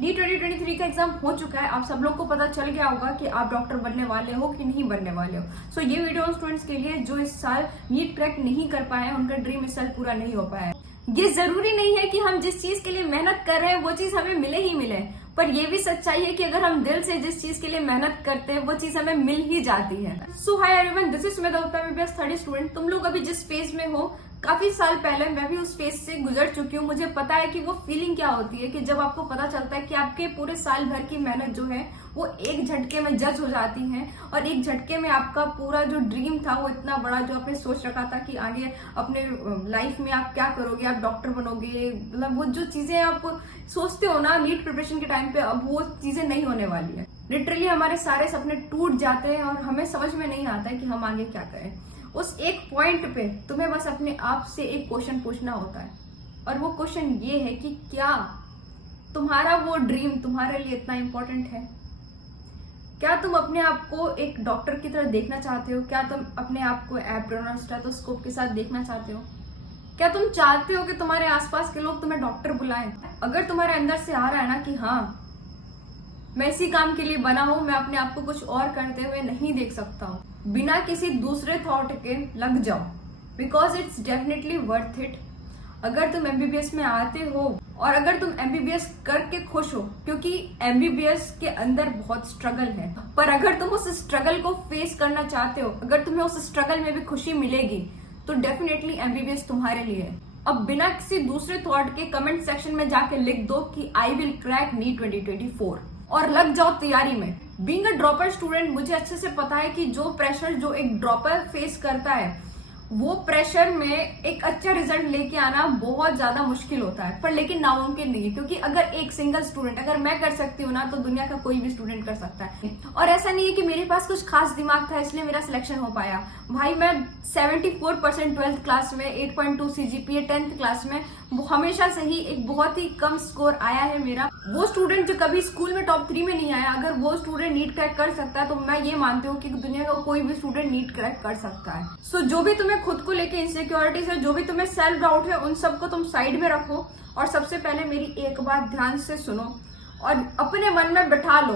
NEET 2023 का exam हो चुका है। आप सब लोग को पता चल गया होगा कि आप डॉक्टर बनने वाले हो कि नहीं बनने वाले हो। सो ये वीडियो उन स्टूडेंट्स के लिए जो इस साल नीट क्रैक नहीं कर पाए हैं, उनका ड्रीम इस साल पूरा नहीं हो पाया है। ये जरूरी नहीं है कि हम जिस चीज के लिए मेहनत कर रहे हैं वो चीज हमें मिले ही मिले, पर ये भी सच्चाई है कि अगर हम दिल से जिस चीज के लिए मेहनत करते हैं वो चीज हमें मिल ही जाती है। So hi everyone, this is Smita Gupta, MBBS third student. तुम लोग अभी जिस फेज में हो, काफी साल पहले मैं भी उस फेज से गुजर चुकी हूँ। मुझे पता है कि वो फीलिंग क्या होती है कि जब आपको पता चलता है कि आपके पूरे साल भर की मेहनत जो है वो एक झटके में जज हो जाती है, और एक झटके में आपका पूरा जो ड्रीम था वो इतना बड़ा जो आपने सोच रखा था कि आगे अपने लाइफ में आप क्या करोगे, आप डॉक्टर बनोगे, मतलब वो जो चीजें आप सोचते हो ना नीट प्रिपरेशन के टाइम पे, अब वो चीजें नहीं होने वाली है। लिटरली हमारे सारे सपने टूट जाते हैं और हमें समझ में नहीं आता है कि हम आगे क्या करें। उस एक पॉइंट पे तुम्हें बस अपने आप से एक क्वेश्चन पूछना होता है, और वो क्वेश्चन ये है कि क्या तुम्हारा वो ड्रीम तुम्हारे लिए इतना इंपॉर्टेंट है? क्या तुम अपने आप को एक डॉक्टर की तरह देखना चाहते हो? क्या तुम अपने आप को एप्रॉन और स्टेथोस्कोप के साथ देखना चाहते हो? क्या तुम चाहते हो कि तुम्हारे आसपास के लोग तुम्हें डॉक्टर बुलाएं? अगर तुम्हारे अंदर से आ रहा है ना कि हाँ मैं इसी काम के लिए बना हूं, मैं अपने आप को कुछ और करते हुए नहीं देख सकता हूँ, बिना किसी दूसरे थॉट के लग जाओ, because it's definitely worth it. अगर तुम MBBS में आते हो और अगर तुम MBBS करके खुश हो, क्योंकि MBBS के अंदर बहुत स्ट्रगल है, पर अगर तुम उस स्ट्रगल को फेस करना चाहते हो, अगर तुम्हें उस स्ट्रगल में भी खुशी मिलेगी, तो डेफिनेटली MBBS तुम्हारे लिए है। अब बिना किसी दूसरे थॉट के कमेंट सेक्शन में जाके लिख दो कि आई विल क्रैक नीट 2024 और लग जाओ तैयारी में। बीइंग अ ड्रॉपर स्टूडेंट, मुझे अच्छे से पता है कि जो प्रेशर जो एक ड्रॉपर फेस करता है, वो प्रेशर में एक अच्छा रिजल्ट लेके आना बहुत ज्यादा मुश्किल होता है, पर लेकिन नामुमकिन नहीं है। क्योंकि अगर एक सिंगल स्टूडेंट, अगर मैं कर सकती हूँ ना, तो दुनिया का कोई भी स्टूडेंट कर सकता है। और ऐसा नहीं है कि मेरे पास कुछ खास दिमाग था इसलिए मेरा सिलेक्शन हो पाया। भाई मैं 74% 12th क्लास में, 8.2 CGPA 10th क्लास में, हमेशा से ही एक बहुत ही कम स्कोर आया है मेरा। वो स्टूडेंट जो कभी स्कूल में टॉप 3 में नहीं आया, अगर वो स्टूडेंट नीट क्रैक कर सकता है, तो मैं ये मानती हूँ कि दुनिया का कोई भी स्टूडेंट नीट क्रैक कर सकता है। सो जो भी तुम्हें खुद को लेके इनसिक्योरिटीज है, जो भी तुम्हें सेल्फ डाउट है, उन सबको तुम साइड में रखो और सबसे पहले मेरी एक बात ध्यान से सुनो और अपने मन में बैठा लो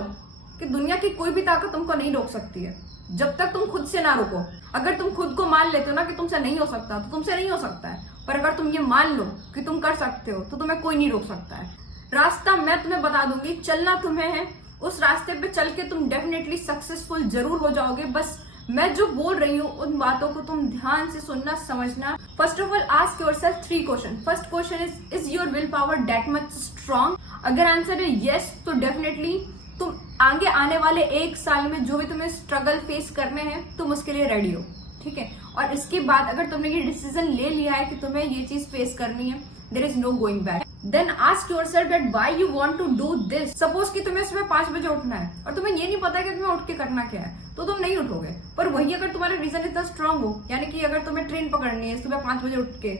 कि दुनिया की कोई भी ताकत तुमको नहीं रोक सकती है, जब तक तुम खुद से ना रोको। अगर तुम खुद को मान लेते हो ना कि तुमसे नहीं हो सकता, तो तुमसे नहीं हो सकता है, पर अगर तुम ये मान लो कि तुम कर सकते हो, तो तुम्हें कोई नहीं रोक सकता है। रास्ता मैं तुम्हें बता दूंगी, चलना तुम्हें है। उस रास्ते पे चल के तुम डेफिनेटली सक्सेसफुल जरूर हो जाओगे। बस मैं जो बोल रही हूँ उन बातों को तुम ध्यान से सुनना, समझना। First of all ask yourself 3 question. First question is your will power that much strong? अगर आंसर है यस, तो डेफिनेटली तुम आगे आने वाले 1 साल में जो भी तुम्हें स्ट्रगल फेस करने हैं, तुम उसके लिए रेडी हो, ठीक है। और इसके बाद अगर तुमने ये डिसीजन ले लिया है कि तुम्हें ये चीज फेस करनी है, there is no going back. Then ask yourself that why you want to do this. Suppose कि तुम्हें सुबह 5 बजे उठना है और तुम्हें ये नहीं पता कि तुम्हें उठ के करना क्या है, तो तुम नहीं उठोगे। पर वही अगर तुम्हारा रीजन इतना स्ट्रांग हो, यानी कि अगर तुम्हें ट्रेन पकड़नी है सुबह 5 बजे उठ के,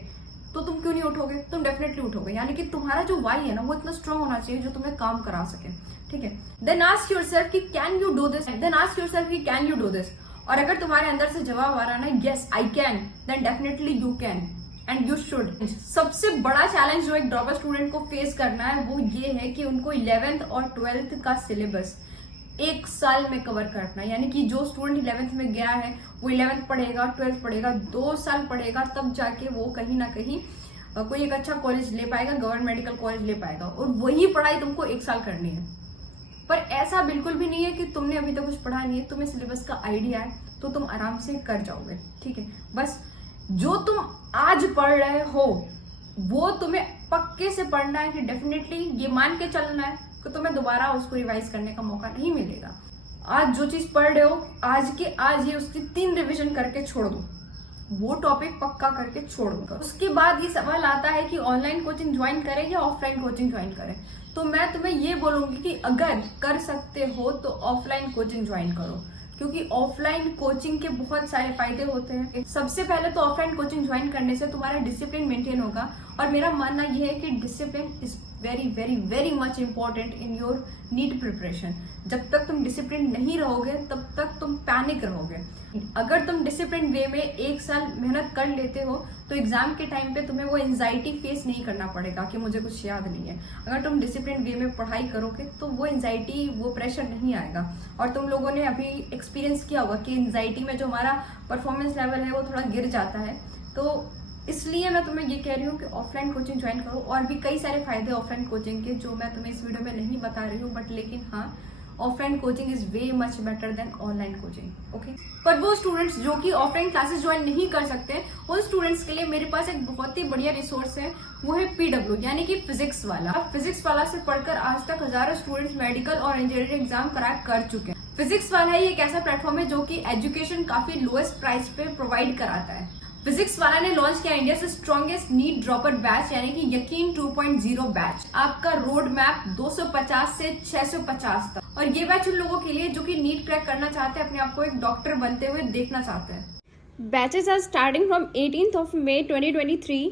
तो तुम क्यों नहीं उठोगे? तुम डेफिनेटली उठोगे। यानी कि तुम्हारा जो वाई है ना, वो इतना स्ट्रांग होना चाहिए जो तुम्हें काम करा सके, ठीक है। देन आस्क योरसेल्फ कि can you do this. Then ask yourself कि कैन यू डू दिस। और अगर तुम्हारे अंदर से जवाब आ रहा है ना yes I can, then definitely you can and you should. सबसे बड़ा चैलेंज जो एक ड्रॉपर स्टूडेंट को फेस करना है वो ये है कि उनको 11th और 12th का सिलेबस 1 साल में कवर करना है। यानी कि जो स्टूडेंट 11th में गया है वो 11th पढ़ेगा, 12th पढ़ेगा, 2 साल पढ़ेगा, तब जाके वो कहीं ना कहीं कोई एक अच्छा कॉलेज ले पाएगा, गवर्नमेंट मेडिकल कॉलेज ले पाएगा। और वही पढ़ाई तुमको 1 साल करनी है। पर ऐसा बिल्कुल भी नहीं है कि तुमने अभी तक कुछ पढ़ा नहीं है, तुम्हें सिलेबस का आइडिया है, तो तुम आराम से कर जाओगे, ठीक है। बस जो तुम आज पढ़ रहे हो वो तुम्हें पक्के से पढ़ना है कि डेफिनेटली ये मान के चलना है कि तुम्हें दोबारा उसको रिवाइज करने का मौका नहीं मिलेगा। आज जो चीज पढ़ रहे हो, आज के आज ये उसकी 3 रिविजन करके छोड़ दो, वो टॉपिक पक्का करके छोड़ दो। उसके बाद ये सवाल आता है कि ऑनलाइन कोचिंग ज्वाइन करें या ऑफलाइन कोचिंग ज्वाइन करें। तो मैं तुम्हें ये बोलूंगी कि अगर कर सकते हो तो ऑफलाइन कोचिंग ज्वाइन करो, क्योंकि ऑफलाइन कोचिंग के बहुत सारे फायदे होते हैं। सबसे पहले तो ऑफलाइन कोचिंग ज्वाइन करने से तुम्हारा डिसिप्लिन मेंटेन होगा, और मेरा मानना यह है कि discipline is very very very much important in your NEET preparation. जब तक तुम डिसिप्लिन नहीं रहोगे तब तक तुम पैनिक रहोगे। अगर तुम डिसिप्लिन वे में 1 साल मेहनत कर लेते हो तो एग्जाम के टाइम पे तुम्हें वो एंजाइटी फेस नहीं करना पड़ेगा कि मुझे कुछ याद नहीं है। अगर तुम डिसिप्लिन वे में पढ़ाई करोगे तो वो एंजाइटी, वो प्रेशर नहीं आएगा। और तुम लोगों ने अभी एक्सपीरियंस किया होगा कि एंजाइटी में जो हमारा परफॉर्मेंस लेवल है वो थोड़ा गिर जाता है। तो इसलिए मैं तुम्हें ये कह रही हूँ कि ऑफलाइन कोचिंग ज्वाइन करो। और भी कई सारे फायदे ऑफलाइन कोचिंग के जो मैं तुम्हें इस वीडियो में नहीं बता रही हूँ, बट लेकिन हाँ, offline coaching is way much better than online coaching. Okay, पर वो स्टूडेंट्स जो कि ऑफलाइन क्लासेस ज्वाइन नहीं कर सकते, उन स्टूडेंट्स के लिए मेरे पास एक बहुत ही बढ़िया रिसोर्स है, वो है PW यानी कि फिजिक्स वाला। फिजिक्स वाला से पढ़कर आज तक हजारों स्टूडेंट्स मेडिकल और इंजीनियरिंग एग्जाम क्रैक कर चुके हैं। फिजिक्स वाला ही एक ऐसा प्लेटफॉर्म है जो कि एजुकेशन काफी लोएस्ट प्राइस पे प्रोवाइड कराता है। फिजिक्स वाला ने लॉन्च किया इंडिया से स्ट्रॉन्गेस्ट नीट ड्रॉपर बैच यानी कि यकीन 2.0 बैच। आपका रोड मैप 250 से 650 तक। और ये बैच उन लोगों के लिए जो कि नीट क्रैक करना चाहते हैं, अपने आप को एक डॉक्टर बनते हुए देखना चाहते हैं। Batches are starting from 18th of May 2023,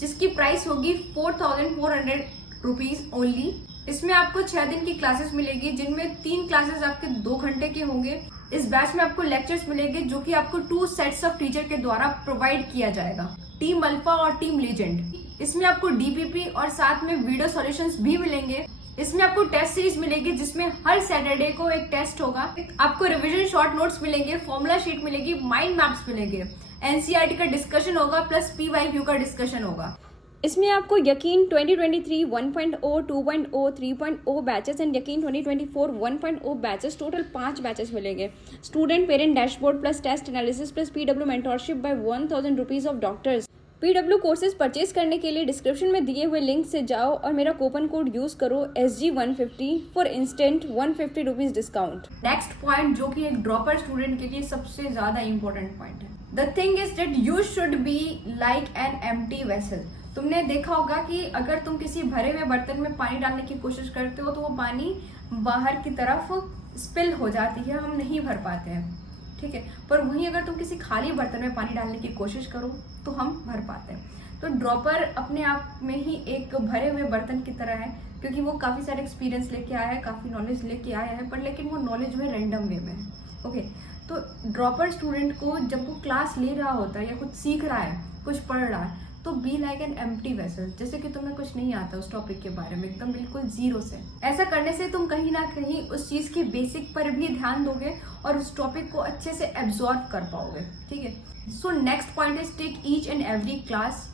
जिसकी प्राइस होगी 4,400 रुपीज ओनली। इसमें आपको 6 दिन की क्लासेस मिलेगी, जिनमें 3 क्लासेस आपके 2 घंटे के होंगे। इस बैच में आपको लेक्चर्स मिलेंगे जो कि आपको 2 सेट्स ऑफ टीचर के द्वारा प्रोवाइड किया जाएगा, टीम अल्फा और टीम लेजेंड। इसमें आपको DPP और साथ में वीडियो सॉल्यूशंस भी मिलेंगे। इसमें आपको टेस्ट सीरीज मिलेगी जिसमें हर सैटरडे को एक टेस्ट होगा। आपको रिवीजन शॉर्ट नोट्स मिलेंगे, फॉर्मूला शीट मिलेगी, माइंड मैप्स मिलेंगे, NCERT का डिस्कशन होगा प्लस PYQ का डिस्कशन होगा। इसमें आपको यकीन 2023 1.0, 2.0, 3.0 बैचेस एंड यकीन 2024 1.0 बैचेस, टोटल 5 बैचेस मिलेंगे। Student parent dashboard plus test analysis plus PW mentorship by 1,000 rupees of doctors. PW courses purchase करने के लिए डिस्क्रिप्शन में दिए हुए लिंक से जाओ और मेरा कूपन कोड यूज करो SG150 for instant 150 rupees discount. Next point जो कि एक ड्रॉपर स्टूडेंट के लिए सबसे ज्यादा इंपॉर्टेंट पॉइंट है, the thing is that you should be like an empty vessel. तुमने देखा होगा कि अगर तुम किसी भरे हुए बर्तन में पानी डालने की कोशिश करते हो तो वो पानी बाहर की तरफ स्पिल हो जाती है, हम नहीं भर पाते हैं, ठीक है। पर वहीं अगर तुम किसी खाली बर्तन में पानी डालने की कोशिश करो तो हम भर पाते हैं। तो ड्रॉपर अपने आप में ही एक भरे हुए बर्तन की तरह है, क्योंकि वो काफी सारे एक्सपीरियंस लेके आया है, काफी नॉलेज लेके आया है, पर लेकिन वो नॉलेज जो है रैंडम वे में है। ओके, तो ड्रॉपर स्टूडेंट को जब वो क्लास ले रहा होता है या कुछ सीख रहा है, कुछ पढ़ रहा है, तो be like an empty vessel, जैसे कि तुम्हें कुछ नहीं आता उस टॉपिक के बारे में, एकदम बिल्कुल जीरो से। ऐसा करने से तुम कहीं ना कहीं उस चीज के बेसिक पर भी ध्यान दोगे और उस टॉपिक को अच्छे से एब्जॉर्ब कर पाओगे, ठीक है। So next point is take each and every class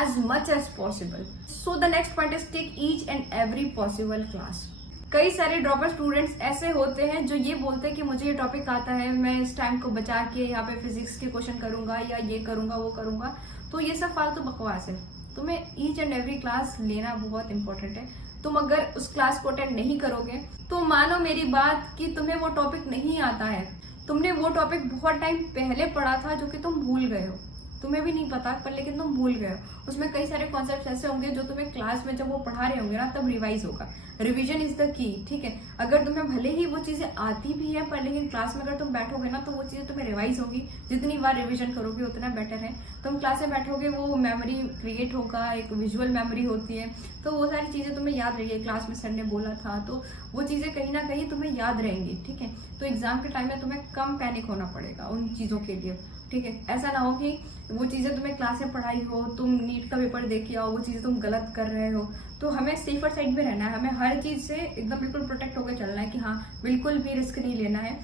as much as possible. So the next point is take each and every possible class. कई सारे ड्रॉपर स्टूडेंट्स ऐसे होते हैं जो ये बोलते हैं कि मुझे ये टॉपिक आता है, मैं इस टाइम को बचा के यहाँ पे फिजिक्स के क्वेश्चन करूंगा या ये करूंगा वो करूंगा। तो ये सब फालतू बकवास है। तुम्हें ईच एंड एवरी क्लास लेना बहुत इंपॉर्टेंट है। तुम अगर उस क्लास को अटेंड नहीं करोगे तो मानो मेरी बात कि तुम्हें वो टॉपिक नहीं आता है, तुमने वो टॉपिक बहुत टाइम पहले पढ़ा था जो कि तुम भूल गए हो, तुम्हें भी नहीं पता पर लेकिन तुम भूल गए हो। उसमें कई सारे कॉन्सेप्ट्स ऐसे होंगे जो तुम्हें क्लास में जब वो पढ़ा रहे होंगे ना तब रिवाइज होगा। रिवीजन इज द की, ठीक है। अगर तुम्हें भले ही वो चीजें आती भी है पर लेकिन क्लास में अगर तुम बैठोगे ना तो वो चीजें तुम्हें रिवाइज होगी। जितनी बार रिवीजन करोगे उतना बेटर है। तुम क्लास में बैठोगे, वो मेमोरी क्रिएट होगा, एक विजुअल मेमोरी होती है, तो वो सारी चीजें तुम्हें याद रहेगी। क्लास में सर ने बोला था तो वो चीजें कहीं ना कहीं तुम्हें याद रहेंगी, ठीक है। तो एग्जाम के टाइम में तुम्हें कम पैनिक होना पड़ेगा उन चीजों के लिए, ठीक है। ऐसा ना हो कि वो चीजें तुम्हें क्लास में पढ़ाई हो, तुम नीट का पेपर दे के आओ, वो चीजें तुम गलत कर रहे हो। तो हमें सेफर साइड में रहना है, हमें हर चीज से एकदम बिल्कुल प्रोटेक्ट होकर चलना है कि हाँ बिल्कुल भी रिस्क नहीं लेना है।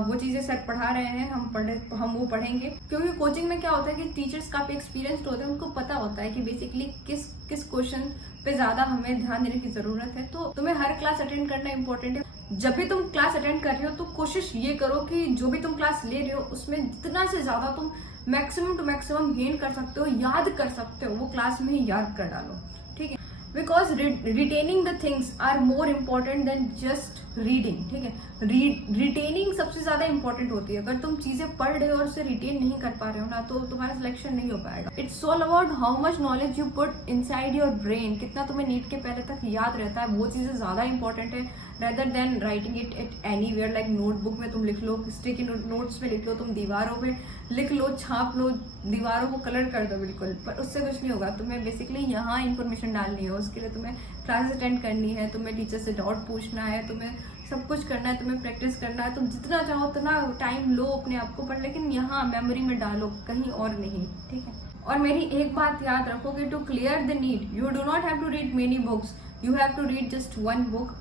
वो चीजें सर पढ़ा रहे हैं, हम वो पढ़ेंगे। क्योंकि कोचिंग में क्या होता है कि टीचर्स काफी एक्सपीरियंस्ड होते हैं, उनको पता होता है कि बेसिकली किस क्वेश्चन पे ज्यादा हमें ध्यान देने की जरूरत है। तो तुम्हें हर क्लास अटेंड करना इंपॉर्टेंट है। जब भी तुम क्लास अटेंड कर रहे हो तो कोशिश ये करो कि जो भी तुम क्लास ले रहे हो उसमें जितना से ज्यादा तुम मैक्सिमम टू मैक्सिमम गेन कर सकते हो, याद कर सकते हो, वो क्लास में ही याद कर डालो, ठीक है। Because retaining the things are more important than just reading, ठीक है। रिटेनिंग सबसे ज्यादा इंपॉर्टेंट होती है। अगर तुम चीजें पढ़ रहे हो और उसे रिटेन नहीं कर पा रहे हो ना तो तुम्हारा सिलेक्शन नहीं हो पाएगा। It's all about how much knowledge you put inside your brain. कितना तुम्हें नीट के पहले तक याद रहता है, वो चीजें ज्यादा इंपॉर्टेंट है rather than writing it at anywhere. Like notebook में तुम लिख लो, स्टिकी नोट्स में लिख लो, तुम दीवारों पे लिख लो, छाप लो, दीवारों को कलर कर दो बिल्कुल, पर उससे कुछ नहीं होगा। तुम्हें बेसिकली यहाँ इन्फॉर्मेशन डालनी है, उसके लिए तुम्हें क्लासेस अटेंड करनी है, तुम्हें टीचर से डाउट पूछना है, तुम्हें सब कुछ करना है, तुम्हें प्रैक्टिस करना है, तुम जितना चाहो उतना टाइम लो अपने आप को, पर लेकिन यहाँ मेमोरी में डालो, कहीं और नहीं, ठीक है। और मेरी एक बात याद रखोगे, to clear the NEET you do not have to read many books, you have to read just one book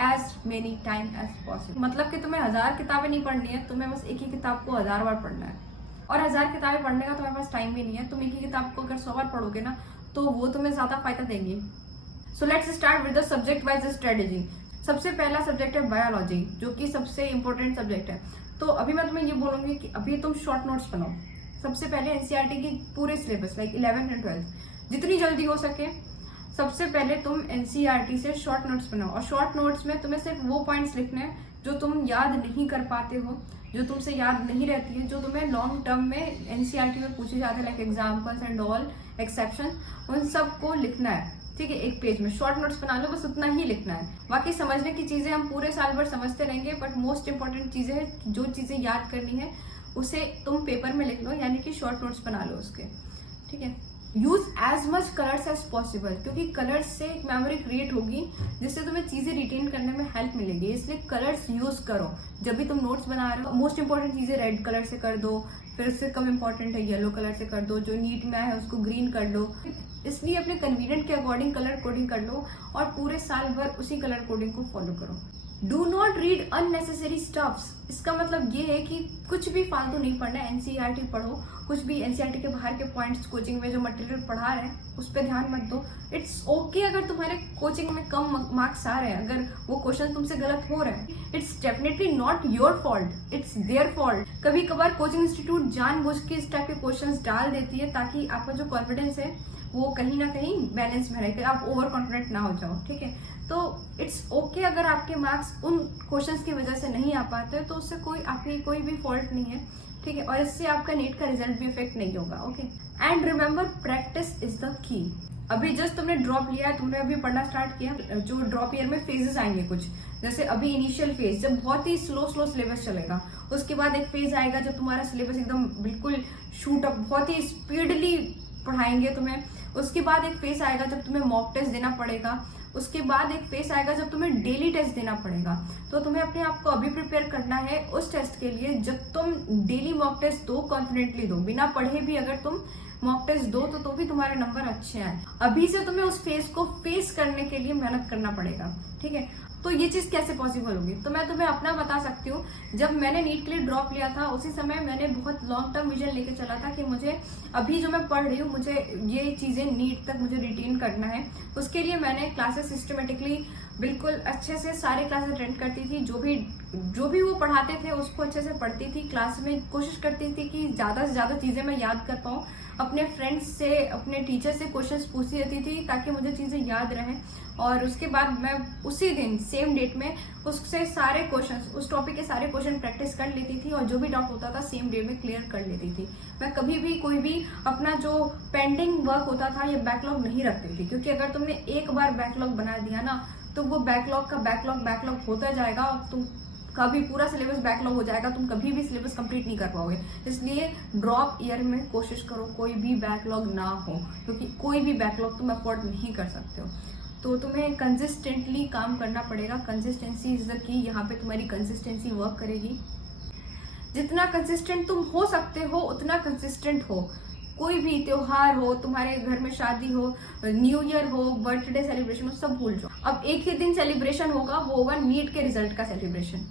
as many time as possible. मतलब कि तुम्हें 1000 किताबें नहीं पढ़नी है, तुम्हें बस एक ही किताब को 1000 बार पढ़ना है। और 1000 किताबें पढ़ने का तुम्हारे पास टाइम भी नहीं है, तुम एक ही किताब को अगर 100 बार पढ़ोगे ना तो वो तुम्हें ज्यादा फायदा देंगी। So let's start with the subject wise strategy. सबसे पहला सब्जेक्ट है बायोलॉजी, जो कि सबसे इंपॉर्टेंट सब्जेक्ट है। तो अभी मैं तुम्हें ये बोलूंगी कि अभी तुम शॉर्ट नोट्स बनाओ। सबसे पहले एनसीईआरटी की पूरे syllabus like 11th and 12th जितनी जल्दी हो सके सबसे पहले तुम एनसीईआरटी से शॉर्ट नोट्स बनाओ। और शॉर्ट नोट्स में तुम्हें सिर्फ वो पॉइंट्स लिखने हैं जो तुम याद नहीं कर पाते हो, जो तुमसे याद नहीं रहती है, जो तुम्हें लॉन्ग टर्म में एनसीईआरटी में पूछे जाते हैं, like examples and all exception, उन सबको लिखना है, ठीक है। एक पेज में शॉर्ट नोट्स बना लो, बस उतना ही लिखना है। बाकी समझने की चीजें हम पूरे साल भर समझते रहेंगे, बट मोस्ट इंपॉर्टेंट चीजें जो चीजें याद करनी है उसे तुम पेपर में लिख लो, यानी कि शॉर्ट नोट्स बना लो उसके, ठीक है। Use as much colours as possible, क्योंकि कलर्स से एक मेमोरी क्रिएट होगी जिससे तुम्हें चीजें रिटेन करने में हेल्प मिलेगी, इसलिए कलर्स यूज करो जब भी तुम नोट्स बना रहे हो। मोस्ट इंपॉर्टेंट चीजें रेड कलर से कर दो, फिर उससे कम इंपॉर्टेंट है येलो कलर से कर दो, जो नीट में है उसको ग्रीन कर लो। इसलिए अपने कन्वीनियंट के अकॉर्डिंग कलर कोडिंग कर लो और पूरे साल भर उसी कलर कोडिंग को फॉलो करो। Do not read unnecessary stuffs, इसका मतलब ये है कि कुछ भी फालतू नहीं पढ़ना है। एनसीईआरटी पढ़ो, कुछ भी एनसीईआरटी के बाहर के पॉइंट्स कोचिंग में जो मटेरियल पढ़ा रहे हैं उस पर ध्यान मत दो। इट्स ओके अगर तुम्हारे कोचिंग में कम मार्क्स आ रहे हैं, अगर वो क्वेश्चन तुमसे गलत हो रहे हैं, it's definitely not your fault, it's their fault. कभी कभार कोचिंग इंस्टीट्यूट जानबूझ के इस टाइप के क्वेश्चन डाल देती है ताकि आपका जो कॉन्फिडेंस है वो कहीं ना कहीं बैलेंस में रहे, आप ओवर कॉन्फिडेंट ना हो जाओ, ठीक है। तो इट्स ओके अगर आपके मार्क्स उन क्वेश्चंस की वजह से नहीं आ पाते तो उससे आपकी कोई भी फॉल्ट नहीं है, ठीक है। और इससे आपका नीट का रिजल्ट भी इफेक्ट नहीं होगा, okay. And remember practice is the key. अभी जस्ट तुमने ड्रॉप लिया है, तुमने अभी पढ़ना स्टार्ट किया, जो ड्रॉप ईयर में फेजेस आएंगे कुछ, जैसे अभी इनिशियल फेज जब बहुत ही स्लो सिलेबस चलेगा, उसके बाद एक फेज आएगा जब तुम्हारा सिलेबस एकदम बिल्कुल शूट अप, बहुत ही स्पीडली पढ़ाएंगे तुम्हें। उसके बाद एक फेज आएगा जब तुम्हें मॉक टेस्ट देना पड़ेगा, उसके बाद एक फेज आएगा जब तुम्हें डेली टेस्ट देना पड़ेगा। तो तुम्हें अपने आप को अभी प्रिपेयर करना है उस टेस्ट के लिए जब तुम डेली मॉक टेस्ट दो, कॉन्फिडेंटली दो, बिना पढ़े भी अगर तुम मॉक टेस्ट दो तो भी तुम्हारे नंबर अच्छे आए। अभी से तुम्हें उस फेज को फेस करने के लिए मेहनत करना पड़ेगा, ठीक है। तो ये चीज कैसे पॉसिबल होगी, तो मैं तुम्हें अपना बता सकती हूँ। जब मैंने नीट के लिए ड्रॉप लिया था उसी समय मैंने बहुत लॉन्ग टर्म विजन लेके चला था कि मुझे अभी जो मैं पढ़ रही हूँ मुझे ये चीजें नीट तक मुझे रिटेन करना है। उसके लिए मैंने क्लासेस सिस्टमेटिकली बिल्कुल अच्छे से सारे क्लासेस अटेंड करती थी, जो भी वो पढ़ाते थे उसको अच्छे से पढ़ती थी। क्लास में कोशिश करती थी कि ज्यादा से ज्यादा चीजें मैं याद कर पाऊँ। अपने फ्रेंड्स से, अपने टीचर से क्वेश्चंस पूछती रहती थी ताकि मुझे चीजें याद रहें। और उसके बाद मैं उसी दिन सेम डेट में उससे सारे क्वेश्चंस, उस टॉपिक के सारे क्वेश्चन प्रैक्टिस कर लेती थी और जो भी डाउट होता था सेम डे में क्लियर कर लेती थी। मैं कभी भी कोई भी अपना जो पेंडिंग वर्क होता था या बैकलॉग नहीं रखती थी, क्योंकि अगर तुमने एक बार बैकलॉग बना दिया ना तो वो बैकलॉग का बैकलॉग होता जाएगा और तुम कभी पूरा सिलेबस बैकलॉग हो जाएगा, तुम कभी भी सिलेबस कंप्लीट नहीं कर पाओगे। इसलिए ड्रॉप ईयर में कोशिश करो कोई भी बैकलॉग ना हो, क्योंकि कोई भी बैकलॉग तुम अफोर्ड नहीं कर सकते हो। तो तुम्हें कंसिस्टेंटली काम करना पड़ेगा। Consistency is the key. यहाँ पे तुम्हारी कंसिस्टेंसी वर्क करेगी। जितना कंसिस्टेंट तुम हो सकते हो उतना कंसिस्टेंट हो। कोई भी त्योहार हो, तुम्हारे घर में शादी हो, न्यू ईयर हो, बर्थडे सेलिब्रेशन हो, सब भूल जाओ। अब एक ही दिन सेलिब्रेशन होगा, वो होगा नीट के रिजल्ट का सेलिब्रेशन।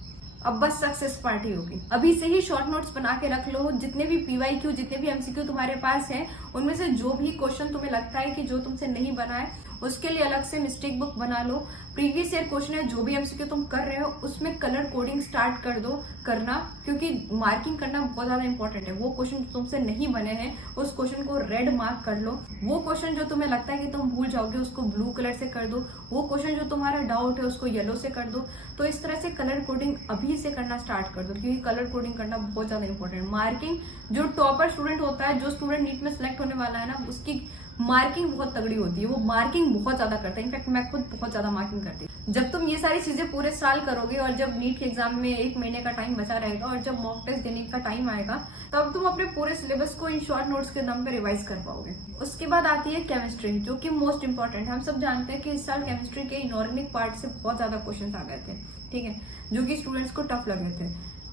अब बस सक्सेस पार्टी होगी। अभी से ही शॉर्ट नोट्स बना के रख लो। जितने भी पीवाईक्यू, जितने भी एमसीक्यू तुम्हारे पास है, उनमें से जो भी क्वेश्चन तुम्हें लगता है कि जो तुमसे नहीं बना है, उसके लिए अलग से मिस्टेक बुक बना लो। प्रीवियस ईयर क्वेश्चन है, जो भी एमसीक्यू तुम कर रहे हो उसमें कलर कोडिंग स्टार्ट कर दो करना, क्योंकि मार्किंग करना बहुत ज्यादा इंपॉर्टेंट है। वो क्वेश्चन तुमसे नहीं बने हैं उस क्वेश्चन को रेड मार्क कर लो। वो क्वेश्चन जो तुम्हें लगता है कि तुम भूल जाओगे उसको ब्लू कलर से कर दो। वो क्वेश्चन जो तुम्हारा डाउट है उसको येलो से कर दो। तो इस तरह से कलर कोडिंग अभी से करना स्टार्ट कर दो, क्योंकि कलर कोडिंग करना बहुत ज्यादा इंपॉर्टेंट है। मार्किंग, जो टॉपर स्टूडेंट होता है, जो स्टूडेंट नीट में सिलेक्ट होने वाला है ना, उसकी मार्किंग बहुत तगड़ी होती है, वो मार्किंग बहुत ज्यादा करता है। इनफैक्ट मैं खुद बहुत ज्यादा मार्किंग करती हूँ। जब तुम ये सारी चीजें पूरे साल करोगे और जब नीट के एग्जाम में 1 महीने का टाइम बचा रहेगा और जब मॉक टेस्ट देने का टाइम आएगा, तब तुम अपने पूरे सिलेबस को इन शॉर्ट नोट्स के दम पे रिवाइज कर पाओगे। उसके बाद आती है केमिस्ट्री, जो कि मोस्ट इंपॉर्टेंट है। हम सब जानते हैं कि इस साल केमिस्ट्री के इनऑर्गेनिक पार्ट से बहुत ज्यादा क्वेश्चन आ गए थे, ठीक है, जो कि स्टूडेंट्स को टफ लगे थे।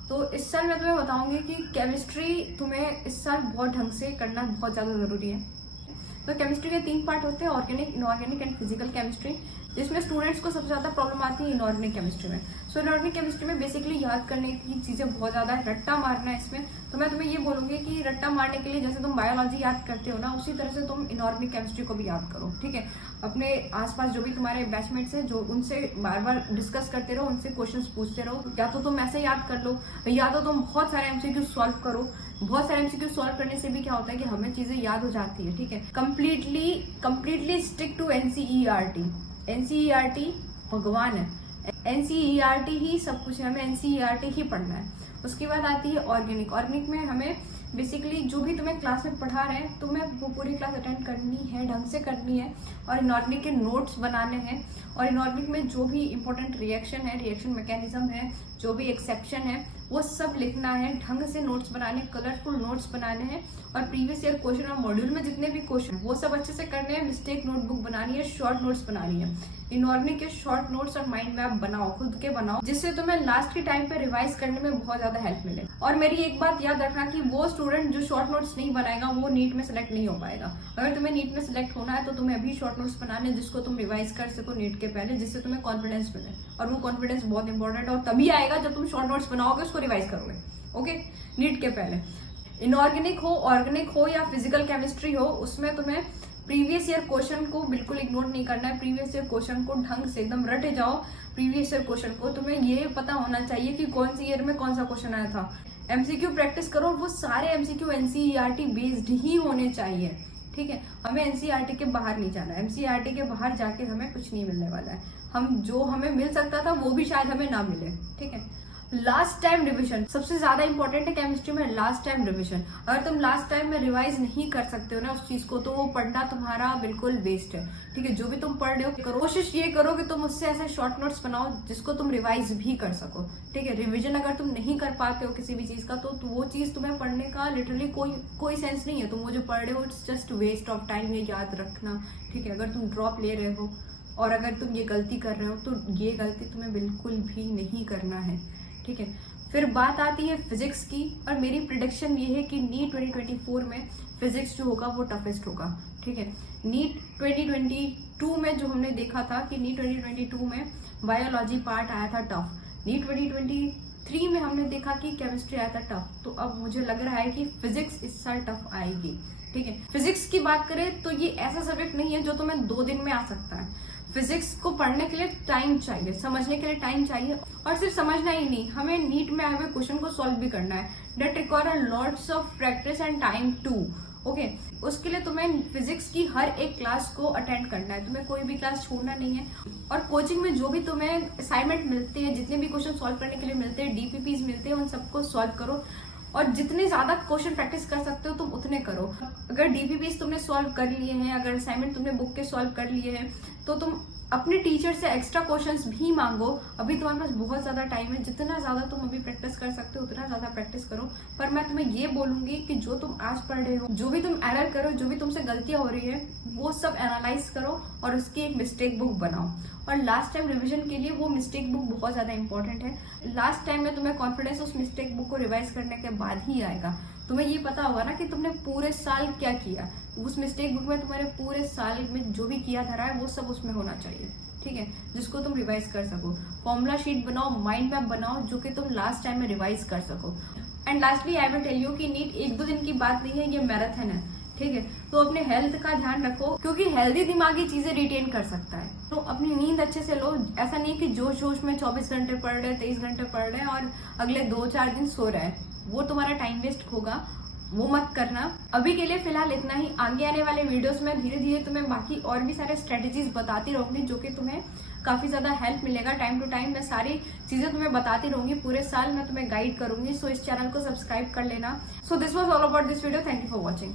तो इस साल मैं तुम्हें बताऊंगी कि केमिस्ट्री तुम्हें इस साल बहुत ढंग से करना बहुत ज्यादा जरूरी है। तो केमिस्ट्री के 3 पार्ट होते हैं, organic, inorganic and physical chemistry, जिसमें स्टूडेंट्स को सबसे ज्यादा प्रॉब्लम आती है इनऑर्गेनिक केमिस्ट्री में। सो इनऑर्गेनिक केमिस्ट्री में बेसिकली याद करने की चीजें बहुत ज्यादा है, रट्टा मारना है इसमें। तो मैं तुम्हें ये बोलूंगी कि रट्टा मारने के लिए जैसे तुम बायोलॉजी याद करते हो ना, उसी तरह से तुम इनऑर्गेनिक केमिस्ट्री को भी याद करो, ठीक है। अपने आसपास जो भी तुम्हारे बैचमेट्स हैं, जो उनसे बार बार डिस्कस करते रहो, उनसे क्वेश्चंस पूछते रहो। या तो तुम ऐसे याद कर लो, या तो तुम बहुत सारे एमसीक्यू सॉल्व करो। बहुत सारे एमसीक्यू सॉल्व करने से भी क्या होता है कि हमें चीजें याद हो जाती है, ठीक है। Completely stick to NCERT. NCERT भगवान है, एनसीईआरटी ही सब कुछ है, हमें एनसीईआरटी ही पढ़ना है। उसके बाद आती है ऑर्गेनिक। ऑर्गेनिक में हमें बेसिकली जो भी तुम्हें क्लास में पढ़ा रहे हैं, तुम्हें वो पूरी क्लास अटेंड करनी है, ढंग से करनी है, और इनऑर्गेनिक के नोट्स बनाने हैं। और इनऑर्गेनिक में जो भी इंपॉर्टेंट रिएक्शन है, रिएक्शन मैकेनिज्म है, जो भी एक्सेप्शन है, वो सब लिखना है, ढंग से नोट्स बनाने, कलरफुल नोट्स बनाने हैं। और प्रीवियस ईयर क्वेश्चन और मॉड्यूल में जितने भी क्वेश्चन वो सब अच्छे से करने हैं। मिस्टेक नोटबुक बनानी है, शॉर्ट नोट्स बनानी है। इनऑर्गेनिक के शॉर्ट नोट्स और माइंड मैप बनाओ, खुद के बनाओ, जिससे तुम्हें लास्ट के टाइम पे रिवाइज करने में बहुत ज्यादा हेल्प मिले। और मेरी एक बात याद रखना कि वो स्टूडेंट जो शॉर्ट नोट्स नहीं बनाएगा वो नीट में सिलेक्ट नहीं हो पाएगा। अगर तुम्हें नीट में सिलेक्ट होना है तो तुम्हें अभी शॉर्ट नोट्स बनाने, जिसको तुम रिवाइज कर सको नीट के पहले, जिससे तुम्हें कॉन्फिडेंस मिले। और वो कॉन्फिडेंस बहुत इंपॉर्टेंट है, और तभी आएगा जब तुम शॉर्ट नोट्स बनाओगे, उसको रिवाइज करोगे, ओके, नीट के पहले। इनऑर्गेनिक हो, ऑर्गेनिक हो या फिजिकल केमिस्ट्री हो, उसमें तुम्हें प्रीवियस ईयर क्वेश्चन को बिल्कुल इग्नोर नहीं करना है। प्रीवियस ईयर क्वेश्चन को ढंग से एकदम रटे जाओ। प्रीवियस ईयर क्वेश्चन को तुम्हें ये पता होना चाहिए कि कौन सी ईयर में कौन सा क्वेश्चन आया था। एमसीक्यू प्रैक्टिस करो, वो सारे एमसीक्यू एनसीईआरटी बेस्ड ही होने चाहिए, ठीक है। हमें एनसीईआरटी के बाहर नहीं जाना है। एनसीईआरटी के बाहर जाके हमें कुछ नहीं मिलने वाला है। हम जो हमें मिल सकता था वो भी शायद हमें ना मिले, ठीक है। लास्ट टाइम रिवीजन सबसे ज्यादा इंपॉर्टेंट है केमिस्ट्री में। लास्ट टाइम रिवीजन, अगर तुम लास्ट टाइम में रिवाइज नहीं कर सकते हो ना उस चीज को, तो वो पढ़ना तुम्हारा बिल्कुल वेस्ट है, ठीक है। जो भी तुम पढ़ रहे हो करो, कोशिश ये करो कि तुम उससे ऐसे शॉर्ट नोट्स बनाओ जिसको तुम रिवाइज भी कर सको, ठीक है। रिवीजन अगर तुम नहीं कर पाते हो किसी भी चीज का, तो वो चीज तुम्हें पढ़ने का लिटरली कोई सेंस नहीं है। तुम वो जो पढ़ रहे हो it's just waste of time, ये याद रखना, ठीक है। अगर तुम ड्रॉप ले रहे हो और अगर तुम ये गलती कर रहे हो, तो ये गलती तुम्हें बिल्कुल भी नहीं करना है, ठीक है। फिर बात आती है फिजिक्स की, और मेरी प्रिडिक्शन ये है कि नीट 2024 में फिजिक्स जो होगा वो टफेस्ट होगा, ठीक है। नीट 2022 में जो हमने देखा था कि नीट 2022 में बायोलॉजी पार्ट आया था टफ। नीट 2023 में हमने देखा कि केमिस्ट्री आया था टफ। तो अब मुझे लग रहा है कि फिजिक्स इस साल टफ आएगी, ठीक है। फिजिक्स की बात करें तो ये ऐसा सब्जेक्ट नहीं है जो तुम्हें 2 दिन में आ सकता है। फिजिक्स को पढ़ने के लिए टाइम चाहिए, समझने के लिए टाइम चाहिए, और सिर्फ समझना ही नहीं, हमें नीट में आए हुए क्वेश्चन को सॉल्व भी करना है। That require lots of practice and time too, okay. उसके लिए तुम्हें फिजिक्स की हर एक क्लास को अटेंड करना है, तुम्हें कोई भी क्लास छोड़ना नहीं है। और कोचिंग में जो भी तुम्हें असाइनमेंट मिलते हैं, जितने भी क्वेश्चन सॉल्व करने के लिए मिलते हैं, डीपीपीज मिलते हैं, उन सबको सॉल्व करो। और जितने ज्यादा क्वेश्चन प्रैक्टिस कर सकते हो तुम उतने करो। अगर डीपीपीज तुमने सॉल्व कर लिए हैं, अगर असाइनमेंट तुमने बुक के सॉल्व कर लिए हैं, तो तुम अपने टीचर से एक्स्ट्रा क्वेश्चंस भी मांगो। अभी तुम्हारे पास बहुत ज्यादा टाइम है, जितना ज्यादा तुम अभी प्रैक्टिस कर सकते हो उतना ज्यादा प्रैक्टिस करो। पर मैं तुम्हें ये बोलूंगी कि जो तुम आज पढ़ रहे हो, जो भी तुम एरर करो, जो भी तुमसे गलतियां हो रही है, वो सब एनालाइज करो और उसकी एक मिस्टेक बुक बनाओ। और लास्ट टाइम रिवीजन के लिए वो मिस्टेक बुक बहुत ज्यादा इंपॉर्टेंट है। लास्ट टाइम में तुम्हें कॉन्फिडेंस उस मिस्टेक बुक को रिवाइज करने के बाद ही आएगा। तुम्हें ये पता होगा ना कि तुमने पूरे साल क्या किया। उस मिस्टेक बुक में तुम्हारे पूरे साल में जो भी किया धरा है वो सब उसमें होना चाहिए, ठीक है, जिसको तुम रिवाइज कर सको। फॉर्मूला शीट बनाओ, माइंड मैप बनाओ, जो कि तुम लास्ट टाइम में रिवाइज कर सको। And lastly I will tell you कि नीट 1-2 दिन की बात नहीं है, ये मैराथन है, ठीक है। तो अपने हेल्थ का ध्यान रखो, क्योंकि हेल्दी दिमाग ही चीजें रिटेन कर सकता है। तो अपनी नींद अच्छे से लो। ऐसा नहीं कि जोश जोश में 24 घंटे पढ़ रहे, 23 घंटे पढ़ रहे और अगले 2-4 दिन सो रहे हैं, वो तुम्हारा टाइम वेस्ट होगा, वो मत करना। अभी के लिए फिलहाल इतना ही। आगे आने वाले वीडियोस में धीरे धीरे तुम्हें बाकी और भी सारे स्ट्रेटेजीज बताती रहूंगी, जो कि तुम्हें काफी ज्यादा हेल्प मिलेगा। टाइम टू टाइम मैं सारी चीजें तुम्हें बताती रहूंगी, पूरे साल मैं तुम्हें गाइड करूंगी। सो इस चैनल को सब्सक्राइब कर लेना। So this was all about this video. Thank you for watching.